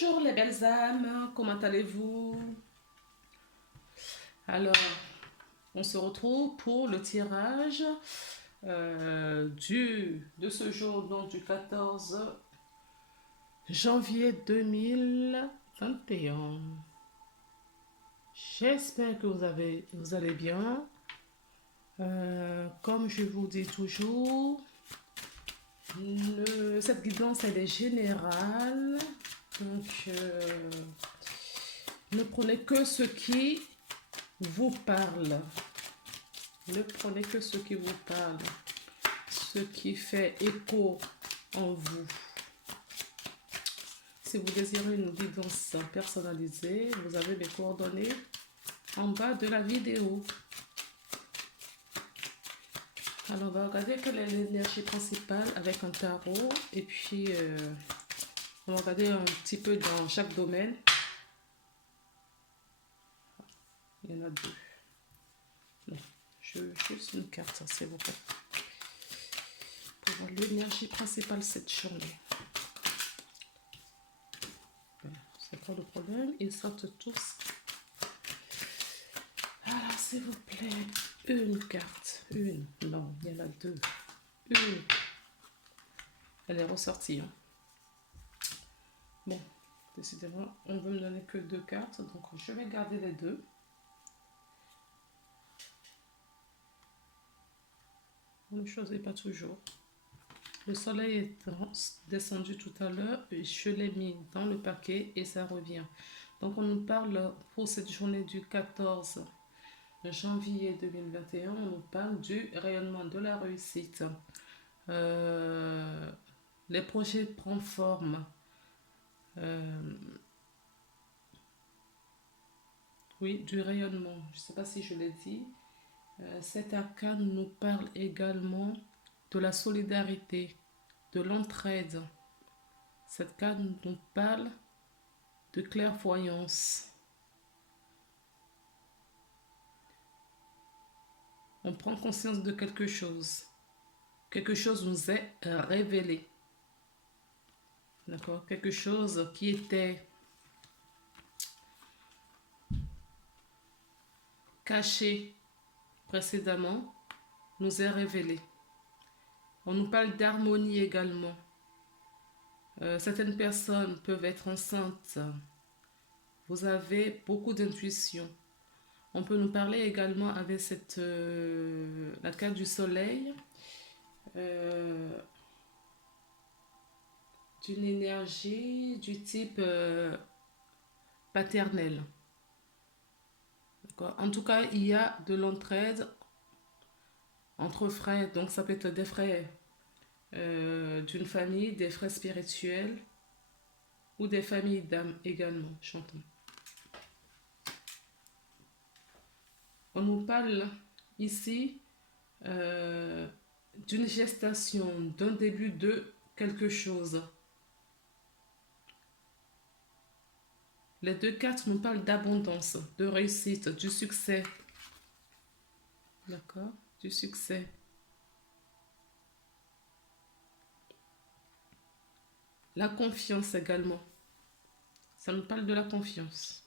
Bonjour les belles âmes, comment allez-vous? Alors, on se retrouve pour le tirage de ce jour, donc du 14 janvier 2021. J'espère que vous allez bien. Comme je vous dis toujours, cette guidance elle est générale. Donc, ne prenez que ce qui vous parle. Ne prenez que ce qui vous parle, ce qui fait écho en vous. Si vous désirez une guidance personnalisée, vous avez mes coordonnées en bas de la vidéo. Alors, on va regarder quelle est l'énergie principale avec un tarot. Et puis, on va regarder un petit peu dans chaque domaine. Il y en a deux. Non, je veux juste une carte, s'il vous plaît. Pour voir l'énergie principale cette journée. C'est quoi le problème? Ils sortent tous. Alors, s'il vous plaît, une carte. Une. Non, il y en a deux. Une. Elle est ressortie. Hein. Bon, décidément, on ne veut me donner que deux cartes. Donc, je vais garder les deux. On ne choisit pas toujours. Le soleil est descendu tout à l'heure. Je l'ai mis dans le paquet et ça revient. Donc, on nous parle pour cette journée du 14 janvier 2021. On nous parle du rayonnement de la réussite. Les projets prennent forme. Oui, du rayonnement. Je ne sais pas si je l'ai dit. Cet arcane nous parle également de la solidarité, de l'entraide. Cette carte nous parle de clairvoyance. On prend conscience de quelque chose. Quelque chose nous est révélé. D'accord? Quelque chose qui était caché précédemment nous est révélé. On nous parle d'harmonie également. Certaines personnes peuvent être enceintes. Vous avez beaucoup d'intuition. On peut nous parler également avec la carte du soleil, d'une énergie du type paternel. En tout cas, il y a de l'entraide entre frères. Donc, ça peut être des frères d'une famille, des frères spirituels ou des familles d'âmes également, j'entends. On nous parle ici d'une gestation, d'un début de quelque chose. Les deux cartes nous parlent d'abondance, de réussite, du succès. D'accord? Du succès. La confiance également. Ça nous parle de la confiance.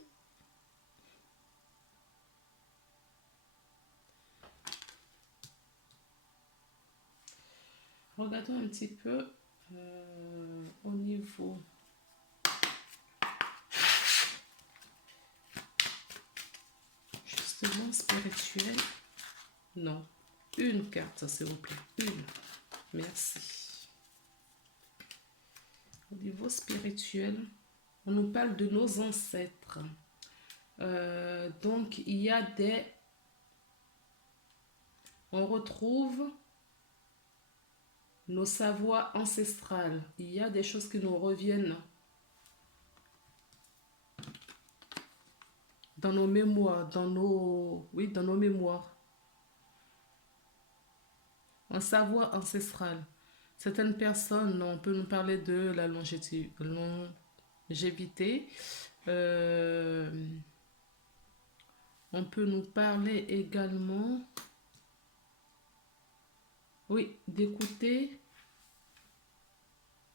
Regardons un petit peu au niveau justement spirituel. Non. Une carte, s'il vous plaît. Une. Merci. Au niveau spirituel, on nous parle de nos ancêtres. Donc, il y a des... On retrouve nos savoirs ancestrales. Il y a des choses qui nous reviennent dans nos mémoires, dans nos mémoires. Un savoir ancestral. Certaines personnes, on peut nous parler de la longévité. On peut nous parler également, oui, d'écouter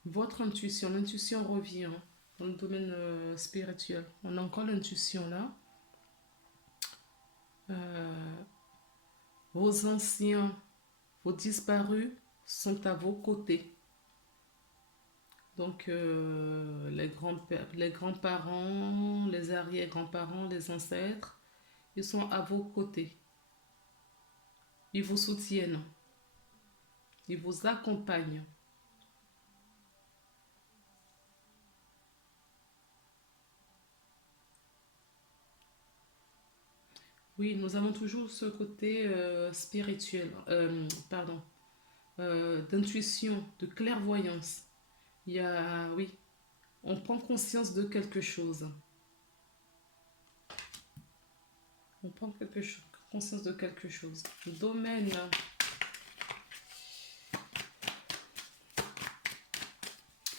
votre intuition. L'intuition revient. dans le domaine spirituel. On a encore l'intuition là. Vos anciens, vos disparus sont à vos côtés. Donc, les grands-parents, les arrière-grands-parents, les ancêtres, ils sont à vos côtés. Ils vous soutiennent. Ils vous accompagnent. Oui, nous avons toujours ce côté spirituel, pardon, d'intuition, de clairvoyance. Il y a, oui, on prend conscience de quelque chose. On prend conscience de quelque chose. Domaine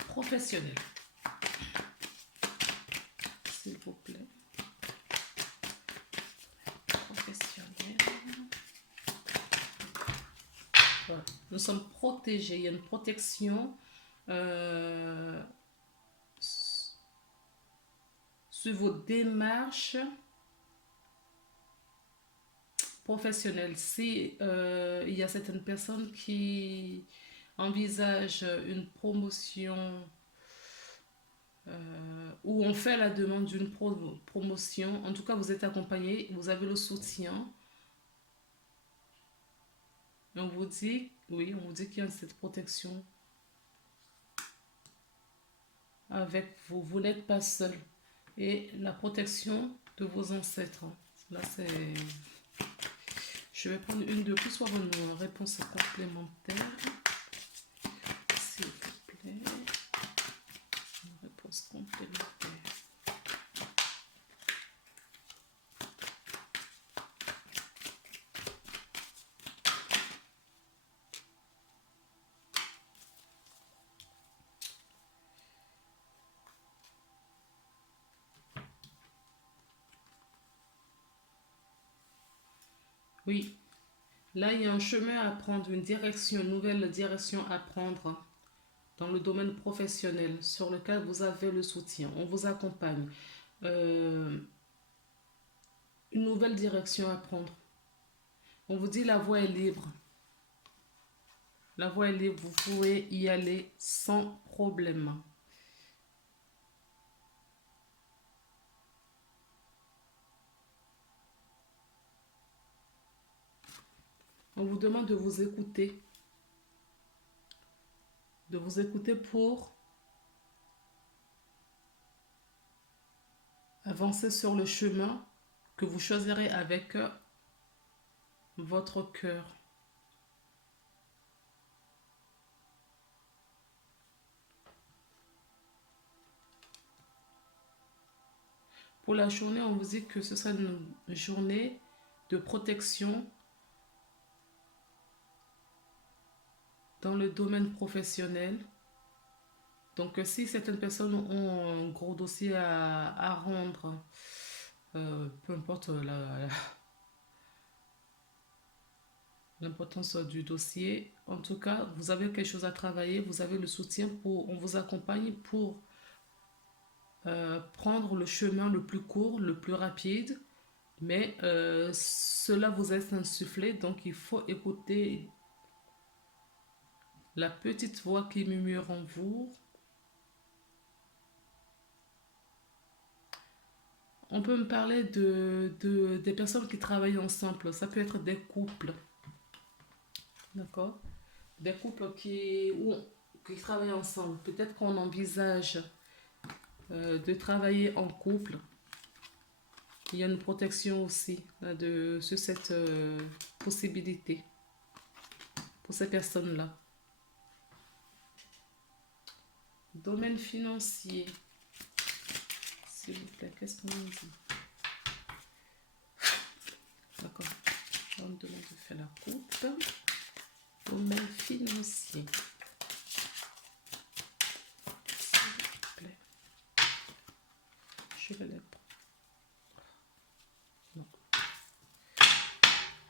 professionnel, s'il vous plaît. Professionnel. Voilà. Nous sommes protégés. Il y a une protection sur vos démarches professionnelles. Si il y a certaines personnes qui envisagent une promotion ou on fait la demande d'une promotion, en tout cas vous êtes accompagné, vous avez le soutien. On vous dit, oui, on vous dit qu'il y a cette protection avec vous. Vous n'êtes pas seul. Et la protection de vos ancêtres. Là, c'est... Je vais prendre une de plus, soit une réponse complémentaire. S'il vous plaît. Une réponse complémentaire. Oui, là il y a un chemin à prendre, une direction, une nouvelle direction à prendre dans le domaine professionnel sur lequel vous avez le soutien. On vous accompagne. Une nouvelle direction à prendre. On vous dit la voie est libre. La voie est libre, vous pouvez y aller sans problème. On vous demande de vous écouter. De vous écouter pour avancer sur le chemin que vous choisirez avec votre cœur. Pour la journée, on vous dit que ce sera une journée de protection dans le domaine professionnel. Donc, si certaines personnes ont un gros dossier à rendre, peu importe l'importance du dossier, en tout cas, vous avez quelque chose à travailler, vous avez le soutien, on vous accompagne pour prendre le chemin le plus court, le plus rapide, mais cela vous est insufflé, donc il faut écouter la petite voix qui murmure en vous. On peut me parler des personnes qui travaillent ensemble, ça peut être des couples, d'accord? Des couples qui travaillent ensemble, peut-être qu'on envisage de travailler en couple. Il y a une protection aussi sur cette possibilité pour ces personnes-là. Domaine financier. S'il vous plaît, qu'est-ce qu'on nous dit? D'accord. On me demande de faire la coupe. Domaine financier. S'il vous plaît. Je vais les prendre. Non.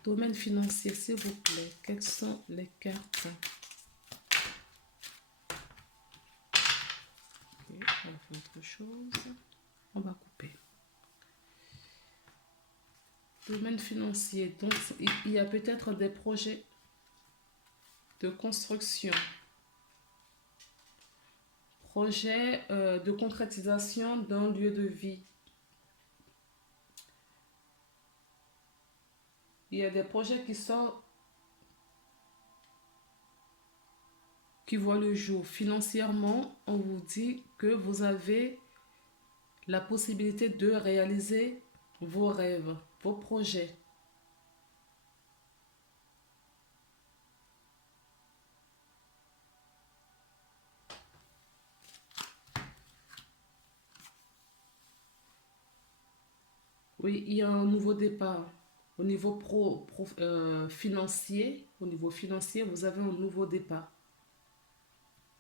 Domaine financier, s'il vous plaît. Quelles sont les cartes? Okay. on va faire autre chose. On va couper. Domaine financier. Donc, il y a peut-être des projets de construction. Projet de concrétisation d'un lieu de vie. Il y a des projets qui sortent, qui voient le jour. Financièrement, on vous dit que vous avez la possibilité de réaliser vos rêves, vos projets. Oui, il y a un nouveau départ. Au niveau financier, vous avez un nouveau départ.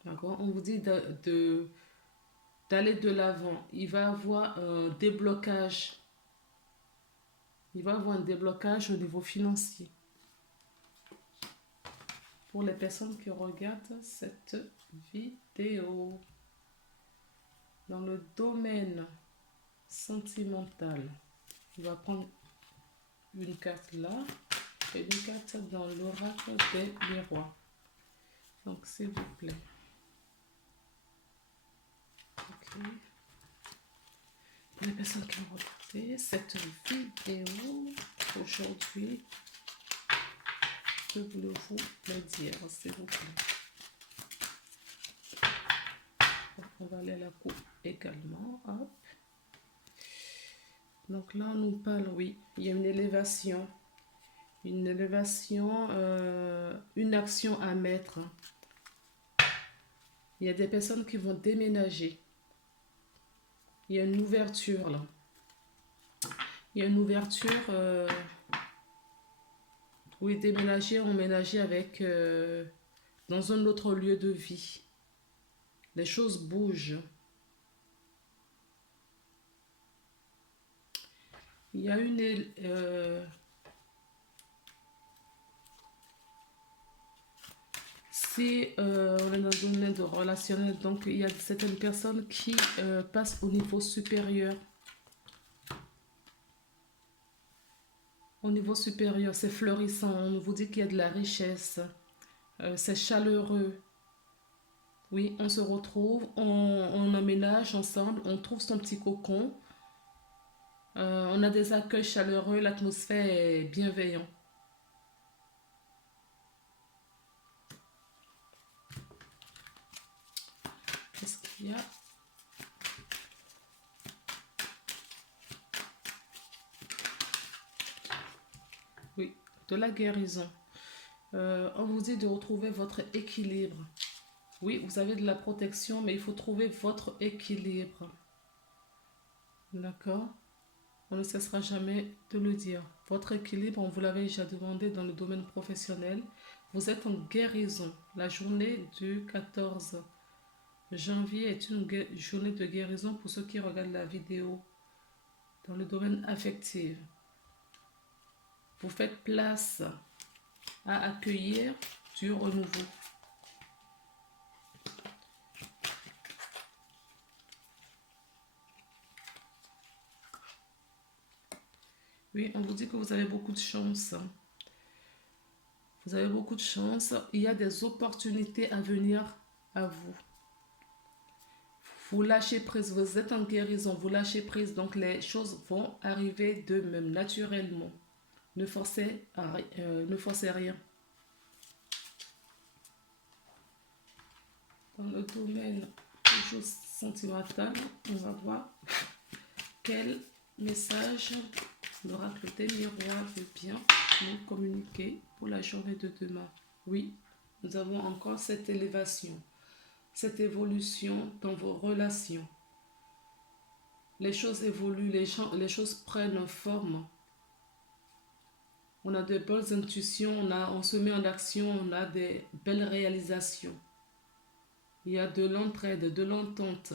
D'accord? On vous dit d'aller de l'avant. Il va y avoir un déblocage. Il va y avoir un déblocage au niveau financier. Pour les personnes qui regardent cette vidéo. Dans le domaine sentimental, on va prendre une carte là et une carte dans l'oracle des miroirs. Donc, s'il vous plaît. Ok. Les personnes qui ont regardé cette vidéo aujourd'hui, que voulez-vous me dire, s'il vous plaît? On va aller à la coupe également. Hop. Donc là, on nous parle, oui, il y a une élévation. Une élévation, une action à mettre. Il y a des personnes qui vont déménager. Il y a une ouverture là. Il y a une ouverture. Oui, déménager, emménager avec dans un autre lieu de vie. Les choses bougent. Il y a une si on est dans le domaine de relationnel, donc il y a certaines personnes qui passent au niveau supérieur. Au niveau supérieur, c'est florissant. On vous dit qu'il y a de la richesse. C'est chaleureux. Oui, on se retrouve, on emménage ensemble, on trouve son petit cocon. On a des accueils chaleureux, l'atmosphère est bienveillante. Qu'est-ce qu'il y a? Oui, de la guérison. On vous dit de retrouver votre équilibre. Oui, vous avez de la protection, mais il faut trouver votre équilibre. D'accord? On ne cessera jamais de le dire. Votre équilibre, on vous l'avait déjà demandé dans le domaine professionnel. Vous êtes en guérison. La journée du 14 janvier est une journée de guérison pour ceux qui regardent la vidéo dans le domaine affectif. Vous faites place à accueillir du renouveau. Oui, on vous dit que vous avez beaucoup de chance. Vous avez beaucoup de chance. Il y a des opportunités à venir à vous. Vous lâchez prise, vous êtes en guérison, vous lâchez prise, donc les choses vont arriver d'eux-mêmes, naturellement. Ne forcez rien. Dans le domaine des choses sentimentales, on va voir quel message l'oracle des miroirs veut bien nous communiquer pour la journée de demain. Oui, nous avons encore cette élévation, cette évolution dans vos relations. Les choses évoluent, les choses prennent forme. On a de bonnes intuitions, on se met en action, on a des belles réalisations. Il y a de l'entraide, de l'entente.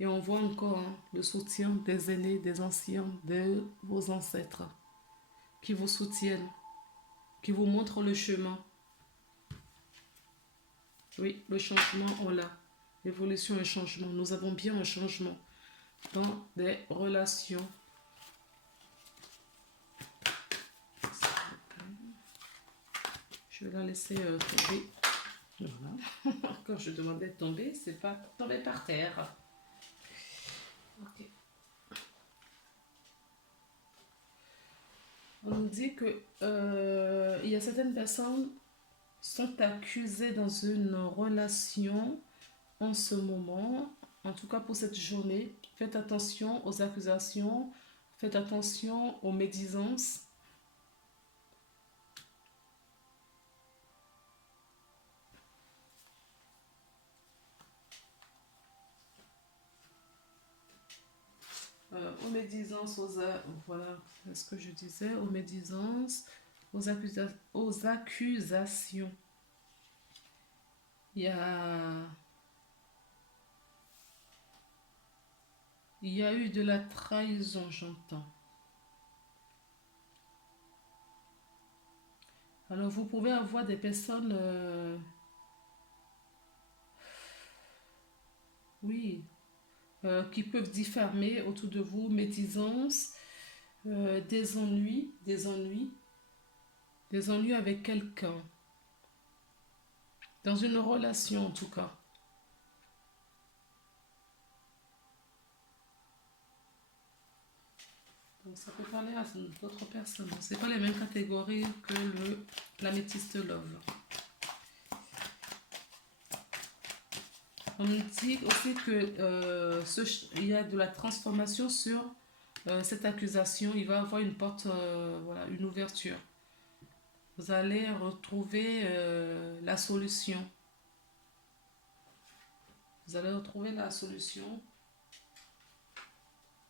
Et on voit encore le soutien des aînés, des anciens, de vos ancêtres qui vous soutiennent, qui vous montrent le chemin. Oui, le changement, on l'a. évolution et changement. Nous avons bien un changement dans des relations. Je vais la laisser tomber. Voilà. Quand je demandais de tomber, c'est pas tomber par terre. Ok. On nous dit que il y a certaines personnes sont accusées dans une relation en ce moment, en tout cas pour cette journée. Faites attention aux accusations, faites attention aux médisances. Aux médisances, voilà ce que je disais, aux médisances, aux accusations. Il y a eu de la trahison, j'entends. Alors, vous pouvez avoir des personnes, oui, qui peuvent diffamer autour de vous, médisance, des ennuis avec quelqu'un, dans une relation en tout cas. Donc ça peut parler à d'autres personnes. C'est pas les mêmes catégories que l'améthyste love. On nous dit aussi que il y a de la transformation sur cette accusation. Il va y avoir une porte, voilà, une ouverture. Vous allez retrouver la solution. Vous allez retrouver la solution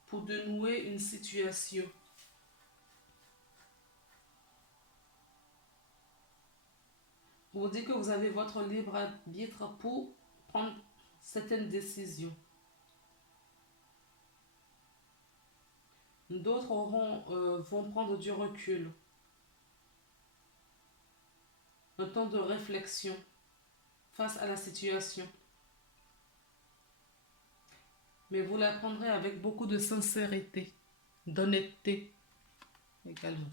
pour dénouer une situation. On vous dit que vous avez votre libre arbitre pour prendre certaines décisions. D'autres vont prendre du recul. Un temps de réflexion face à la situation. Mais vous la prendrez avec beaucoup de sincérité, d'honnêteté également.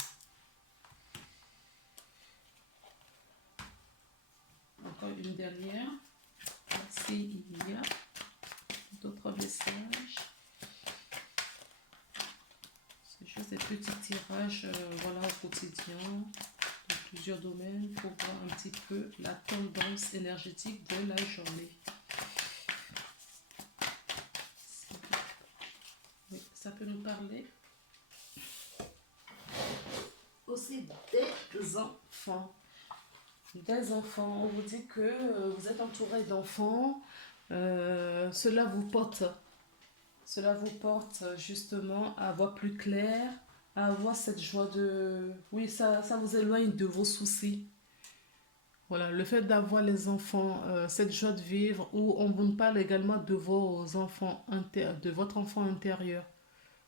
Encore une dernière. S'il y a d'autres messages. C'est juste des petits tirages voilà, au quotidien, dans plusieurs domaines, pour voir un petit peu la tendance énergétique de la journée. Oui, ça peut nous parler aussi des enfants. Des enfants, on vous dit que vous êtes entouré d'enfants, cela vous porte justement à voir plus clair, à avoir cette joie de... Oui, ça vous éloigne de vos soucis. Voilà, le fait d'avoir les enfants, cette joie de vivre, où on vous parle également de vos enfants, de votre enfant intérieur,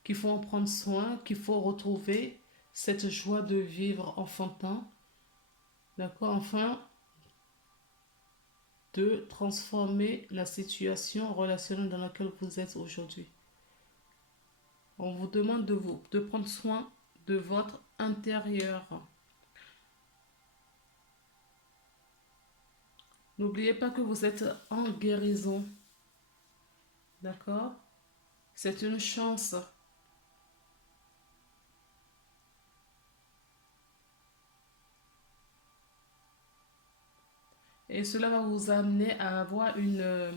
qu'il faut en prendre soin, qu'il faut retrouver cette joie de vivre enfantin. D'accord, enfin, de transformer la situation relationnelle dans laquelle vous êtes aujourd'hui. On vous demande de prendre soin de votre intérieur. N'oubliez pas que vous êtes en guérison. D'accord? C'est une chance. Et cela va vous amener à avoir une...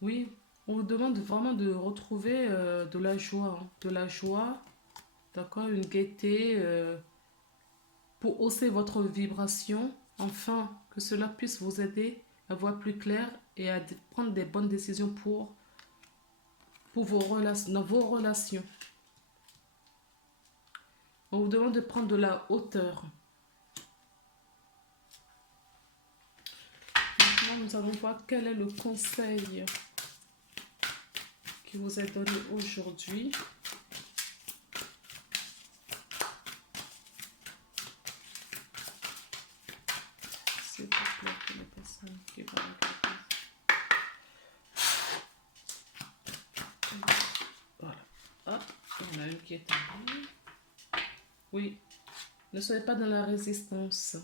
oui, on vous demande vraiment de retrouver de la joie. De la joie, d'accord? Une gaieté pour hausser votre vibration. Enfin, que cela puisse vous aider à voir plus clair et à prendre des bonnes décisions pour vos relations, dans vos relations. On vous demande de prendre de la hauteur. Maintenant, nous allons voir quel est le conseil qui vous est donné aujourd'hui. S'il vous plaît, pour les personnes qui vont regarder. On a une qui est tombée. Oui, ne soyez pas dans la résistance.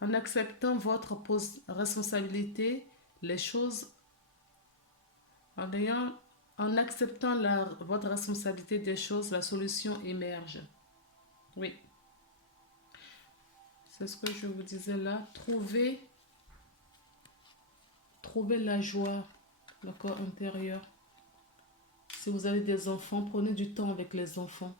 En acceptant votre responsabilité, les choses, en acceptant votre responsabilité des choses, la solution émerge. Oui, c'est ce que je vous disais là. Trouvez la joie, d'accord, intérieure. Si vous avez des enfants, prenez du temps avec les enfants.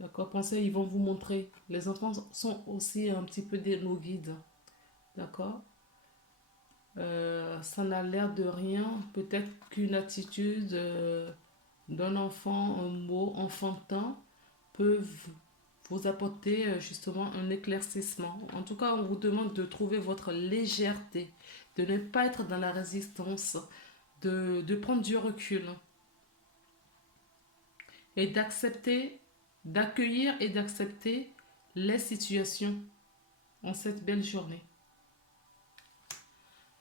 D'accord, pensez, ils vont vous montrer. Les enfants sont aussi un petit peu nos guides. D'accord. Ça n'a l'air de rien. Peut-être qu'une attitude d'un enfant, un mot enfantin peut vous apporter justement un éclaircissement. En tout cas, on vous demande de trouver votre légèreté, de ne pas être dans la résistance, de prendre du recul et d'accueillir et d'accepter les situations en cette belle journée.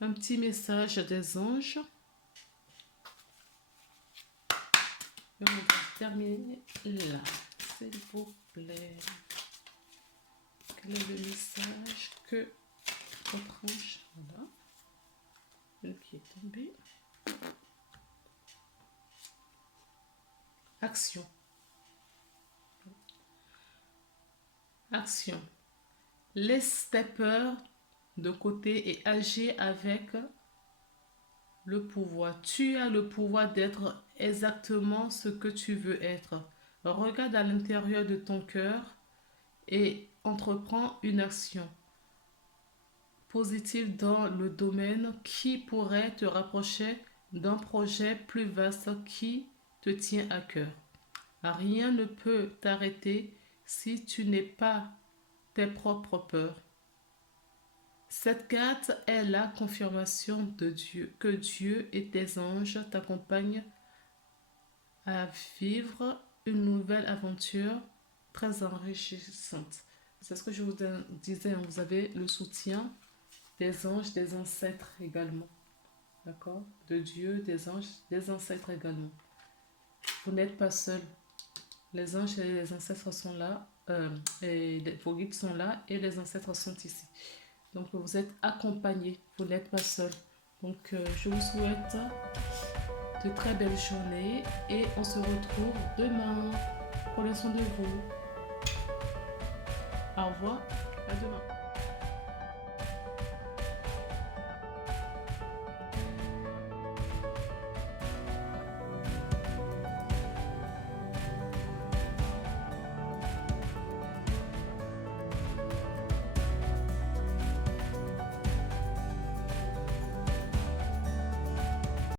Un petit message des anges. Et on va terminer là, s'il vous plaît. Quel est le message que votre ange... Voilà. Une qui est tombée. Action. Action. Laisse tes peurs de côté et agis avec le pouvoir. Tu as le pouvoir d'être exactement ce que tu veux être. Regarde à l'intérieur de ton cœur et entreprends une action positive dans le domaine qui pourrait te rapprocher d'un projet plus vaste qui te tient à cœur. Rien ne peut t'arrêter si tu n'es pas tes propres peurs. Cette carte est la confirmation de Dieu, que Dieu et tes anges t'accompagnent à vivre une nouvelle aventure très enrichissante. C'est ce que je vous disais, vous avez le soutien des anges, des ancêtres également. D'accord? De Dieu, des anges, des ancêtres également. Vous n'êtes pas seul. Les anges et les ancêtres sont là, et vos guides sont là et les ancêtres sont ici. Donc vous êtes accompagnés, vous n'êtes pas seul. Donc je vous souhaite de très belles journées et on se retrouve demain. Prenez soin de vous. Au revoir, à demain.